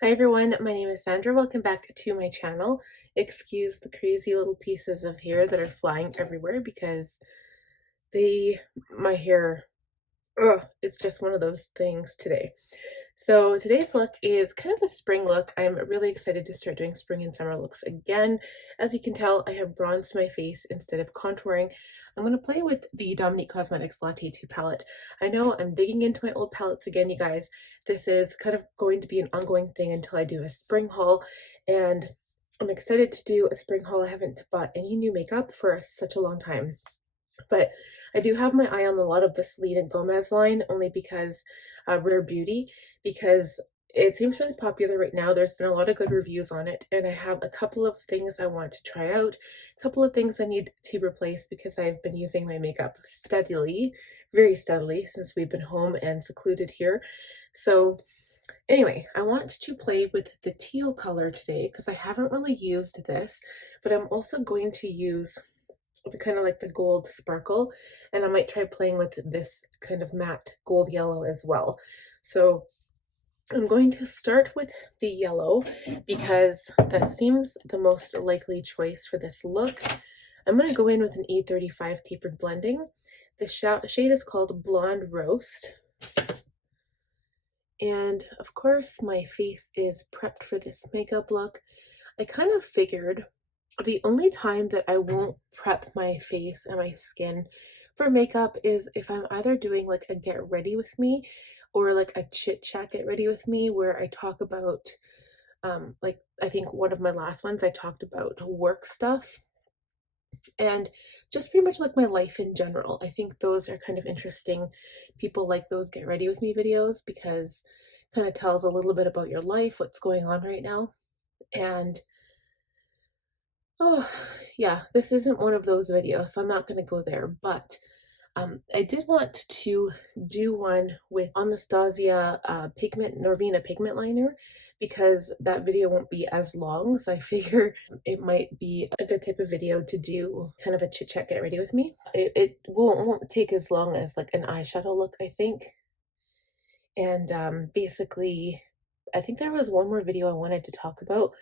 Hi everyone, my name is Sandra. Welcome back to my channel. Excuse the crazy little pieces of hair that are flying everywhere because my hair, it's just one of those things today. So today's look is kind of a spring look. I'm really excited to start doing spring and summer looks again. As you can tell, I have bronzed my face instead of contouring. I'm going to play with the Dominique Cosmetics Latte 2 palette. I know I'm digging into my old palettes again, you guys. This is kind of going to be an ongoing thing until I do a spring haul, and I'm excited to do a spring haul. I haven't bought any new makeup for such a long time. But I do have my eye on a lot of the Selena Gomez line, only because Rare Beauty, because it seems really popular right now. There's been a lot of good reviews on it, and I have a couple of things I want to try out, a couple of things I need to replace because I've been using my makeup steadily, very steadily, since we've been home and secluded here. So anyway, I want to play with the teal color today because I haven't really used this, but I'm also going to use the kind of like the gold sparkle, and I might try playing with this kind of matte gold yellow as well. So I'm going to start with the yellow because that seems the most likely choice for this look. I'm going to go in with an E35 tapered blending. The shade is called Blonde Roast. And of course my face is prepped for this makeup look. I kind of figured the only time that I won't prep my face and my skin for makeup is if I'm either doing like a get ready with me or like a chit chat get ready with me where I talk about like I think one of my last ones I talked about work stuff and just pretty much like my life in general. I think those are kind of interesting. People like those get ready with me videos because it kind of tells a little bit about your life, what's going on right now. And oh, yeah, this isn't one of those videos, so I'm not going to go there, but I did want to do one with Anastasia pigment, Norvina pigment liner, because that video won't be as long, so I figure it might be a good type of video to do kind of a chit chat get ready with me. It won't take as long as like an eyeshadow look, I think. And basically, I think there was one more video I wanted to talk about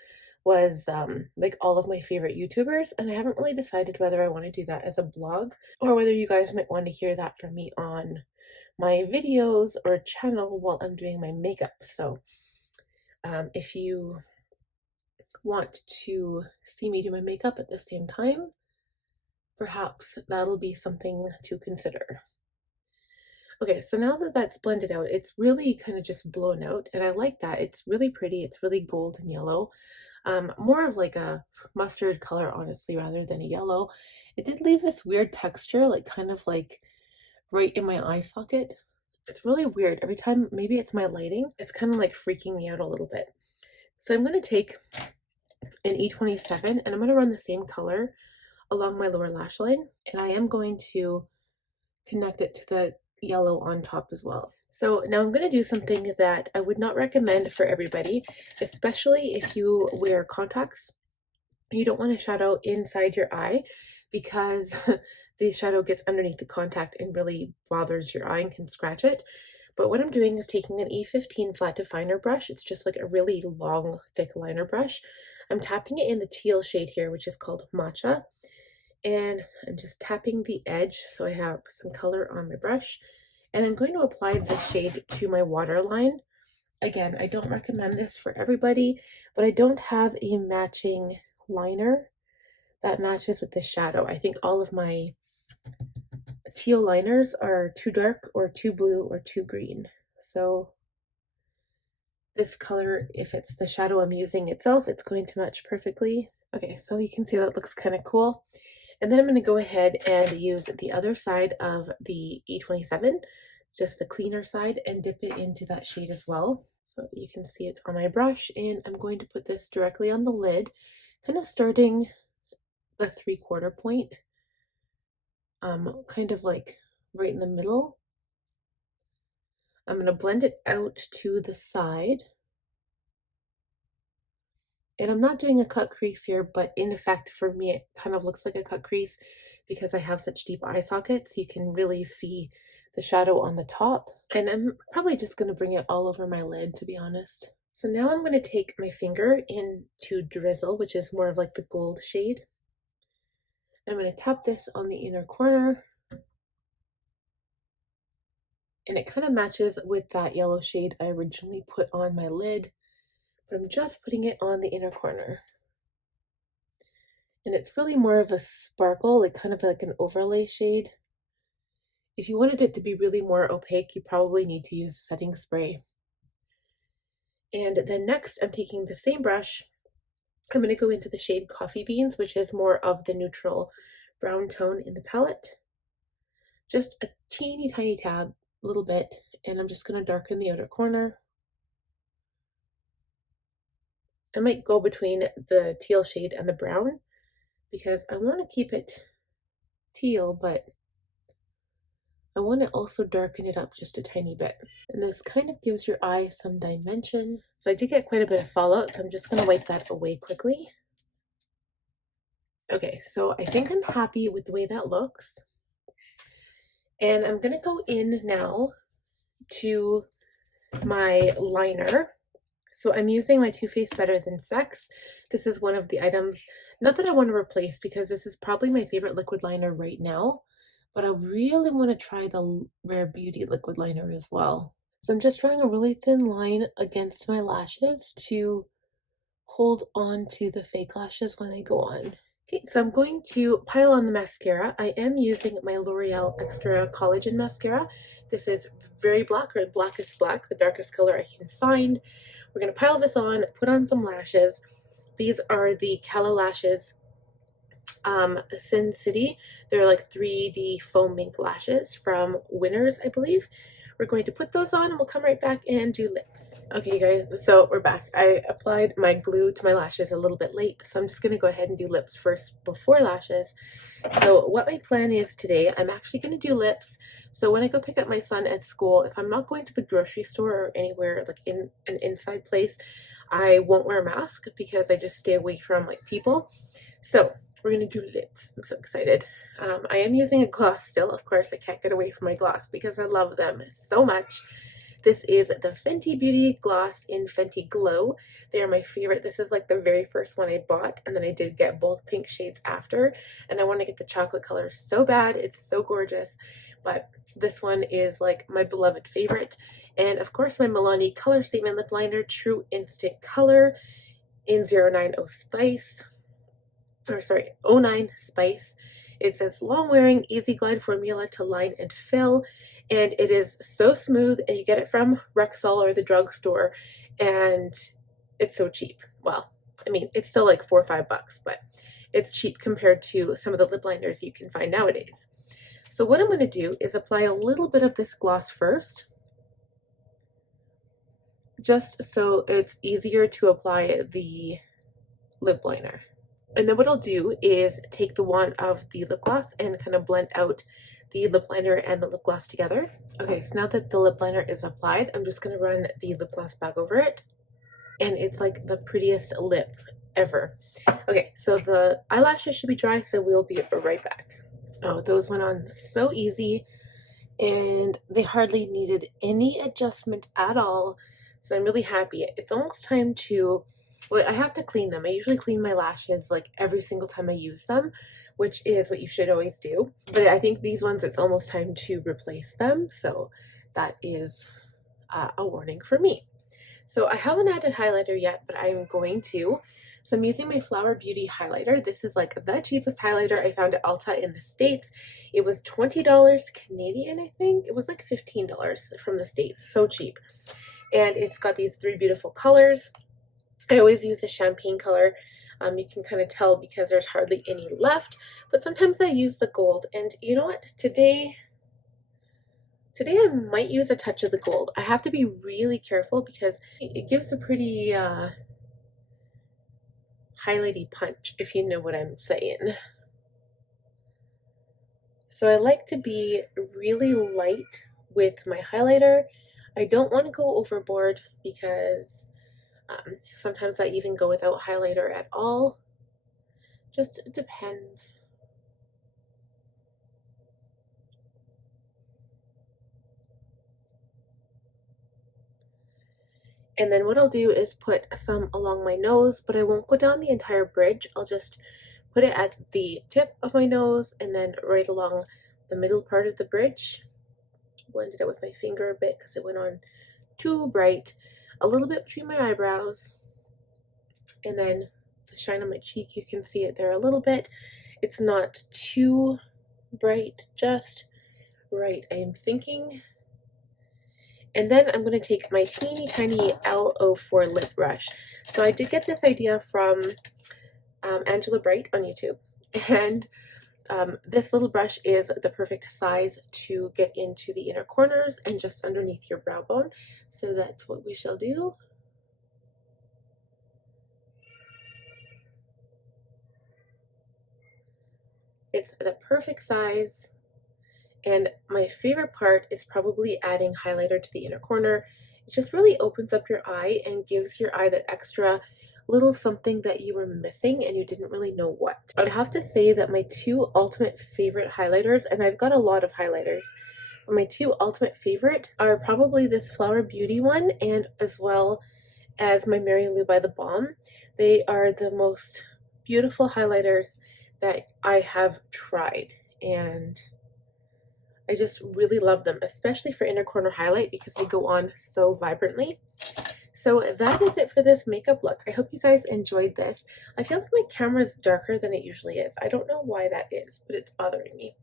was like all of my favorite YouTubers, and I haven't really decided whether I want to do that as a blog or whether you guys might want to hear that from me on my videos or channel while I'm doing my makeup. So if you want to see me do my makeup at the same time, perhaps that'll be something to consider. Okay, so now that that's blended out, it's really kind of just blown out, and I like that. It's really pretty. It's really gold and yellow. More of like a mustard color, honestly, rather than a yellow. It did leave this weird texture, like kind of like right in my eye socket. It's really weird. Every time, maybe it's my lighting, it's kind of like freaking me out a little bit. So I'm going to take an E27 and I'm going to run the same color along my lower lash line, and I am going to connect it to the yellow on top as well. So now I'm going to do something that I would not recommend for everybody, especially if you wear contacts. You don't want to shadow inside your eye because the shadow gets underneath the contact and really bothers your eye and can scratch it. But what I'm doing is taking an E15 flat definer brush. It's just like a really long, thick liner brush. I'm tapping it in the teal shade here, which is called Matcha. And I'm just tapping the edge so I have some color on my brush. And I'm going to apply the shade to my waterline. Again, I don't recommend this for everybody, but I don't have a matching liner that matches with the shadow. I think all of my teal liners are too dark or too blue or too green. So this color, if it's the shadow I'm using itself, it's going to match perfectly. Okay, so you can see that looks kind of cool. And then I'm going to go ahead and use the other side of the E27, just the cleaner side, and dip it into that shade as well. So you can see it's on my brush, and I'm going to put this directly on the lid, kind of starting the 3/4 point, kind of like right in the middle. I'm going to blend it out to the side. And I'm not doing a cut crease here, but in effect for me it kind of looks like a cut crease because I have such deep eye sockets. You can really see the shadow on the top. And I'm probably just going to bring it all over my lid, to be honest. So now I'm going to take my finger into Drizzle, which is more of like the gold shade. I'm going to tap this on the inner corner. And it kind of matches with that yellow shade I originally put on my lid, but I'm just putting it on the inner corner. And it's really more of a sparkle, like kind of like an overlay shade. If you wanted it to be really more opaque, you probably need to use a setting spray. And then next, I'm taking the same brush. I'm going to go into the shade Coffee Beans, which is more of the neutral brown tone in the palette. Just a teeny tiny tab, a little bit, and I'm just going to darken the outer corner. I might go between the teal shade and the brown because I want to keep it teal, but I want to also darken it up just a tiny bit. And this kind of gives your eye some dimension. So I did get quite a bit of fallout, so I'm just going to wipe that away quickly. Okay, so I think I'm happy with the way that looks. And I'm going to go in now to my liner. So I'm using my Too Faced Better Than Sex. This is one of the items, not that I want to replace because this is probably my favorite liquid liner right now, but I really want to try the Rare Beauty liquid liner as well. So I'm just drawing a really thin line against my lashes to hold on to the fake lashes when they go on. Okay, so I'm going to pile on the mascara. I am using my L'Oreal Extra Collagen Mascara. This is very black, or Blackest black, the darkest color I can find. We're going to pile this on, put on some lashes. These are the Cala lashes, Sin City. They're like 3D faux mink lashes from Winners, I believe. We're going to put those on and we'll come right back and do lips. Okay, guys, so we're back. I applied my glue to my lashes a little bit late, so I'm just going to go ahead and do lips first before lashes. So what my plan is today, I'm actually going to do lips. So when I go pick up my son at school, if I'm not going to the grocery store or anywhere like in an inside place, I won't wear a mask because I just stay away from like people. So we're going to do lips. I'm so excited. I am using a gloss still. Of course, I can't get away from my gloss because I love them so much. This is the Fenty Beauty Gloss in Fenty Glow. They are my favorite. This is like the very first one I bought, and then I did get both pink shades after, and I want to get the chocolate color so bad. It's so gorgeous, but this one is like my beloved favorite. And of course, my Milani Color Statement Lip Liner, True Instant Color in 090 Spice. Or sorry, 09 Spice. It says long wearing, easy glide formula to line and fill, and it is so smooth, and you get it from Rexall or the drugstore, and it's so cheap. Well, I mean, it's still like $4 or $5, but it's cheap compared to some of the lip liners you can find nowadays. So what I'm going to do is apply a little bit of this gloss first, just so it's easier to apply the lip liner. And then what I'll do is take the wand of the lip gloss and kind of blend out the lip liner and the lip gloss together. Okay, so now that the lip liner is applied, I'm just going to run the lip gloss back over it. And it's like the prettiest lip ever. Okay, so the eyelashes should be dry, so we'll be right back. Oh, those went on so easy, and they hardly needed any adjustment at all. So I'm really happy. It's almost time to... Well, I have to clean them. I usually clean my lashes like every single time I use them, which is what you should always do. But I think these ones, it's almost time to replace them. So that is a warning for me. So I haven't added highlighter yet, but I am going to. So I'm using my Flower Beauty highlighter. This is like the cheapest highlighter I found at Ulta in the States. It was $20 Canadian, I think. It was like $15 from the States. So cheap. And it's got these 3 beautiful colors. I always use the champagne color. You can kind of tell because there's hardly any left, but sometimes I use the gold. And you know what? Today I might use a touch of the gold. I have to be really careful because it gives a pretty highlighty punch, if you know what I'm saying. So I like to be really light with my highlighter. I don't want to go overboard because sometimes I even go without highlighter at all. Just depends. And then what I'll do is put some along my nose, but I won't go down the entire bridge. I'll just put it at the tip of my nose and then right along the middle part of the bridge. Blended it with my finger a bit because it went on too bright. A little bit between my eyebrows. And then the shine on my cheek, you can see it there a little bit. It's not too bright, just right, I am thinking. And then I'm going to take my teeny tiny L04 lip brush. So I did get this idea from Angela Bright on YouTube. And this little brush is the perfect size to get into the inner corners and just underneath your brow bone. So that's what we shall do. It's the perfect size. And my favorite part is probably adding highlighter to the inner corner. It just really opens up your eye and gives your eye that extra little something that you were missing and you didn't really know what. I'd have to say that my two ultimate favorite highlighters, and I've got a lot of highlighters, but my two ultimate favorite are probably this Flower Beauty one and as well as my Mary Lou by the Balm. They are the most beautiful highlighters that I have tried, and I just really love them, especially for inner corner highlight because they go on so vibrantly. So that is it for this makeup look. I hope you guys enjoyed this. I feel like my camera is darker than it usually is. I don't know why that is, but it's bothering me.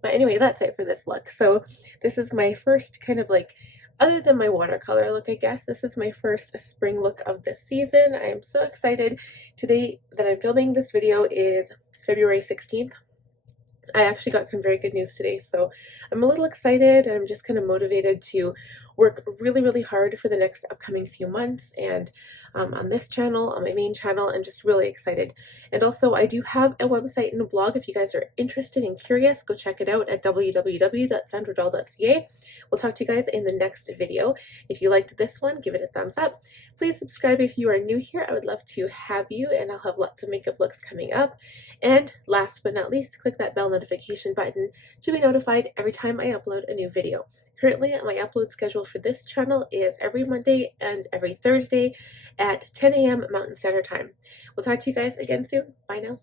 But anyway, that's it for this look. So this is my first kind of like, other than my watercolor look, I guess, this is my first spring look of this season. I am so excited. Today that I'm filming this video is February 16th. I actually got some very good news today, so I'm a little excited and I'm just kind of motivated to work really, really hard for the next upcoming few months and on this channel, on my main channel, and just really excited. And also, I do have a website and a blog. If you guys are interested and curious, go check it out at www.sandradahl.ca. We'll talk to you guys in the next video. If you liked this one, give it a thumbs up. Please subscribe if you are new here. I would love to have you, and I'll have lots of makeup looks coming up. And last but not least, click that bell notification button to be notified every time I upload a new video. Currently, my upload schedule for this channel is every Monday and every Thursday at 10 a.m. Mountain Standard Time. We'll talk to you guys again soon. Bye now.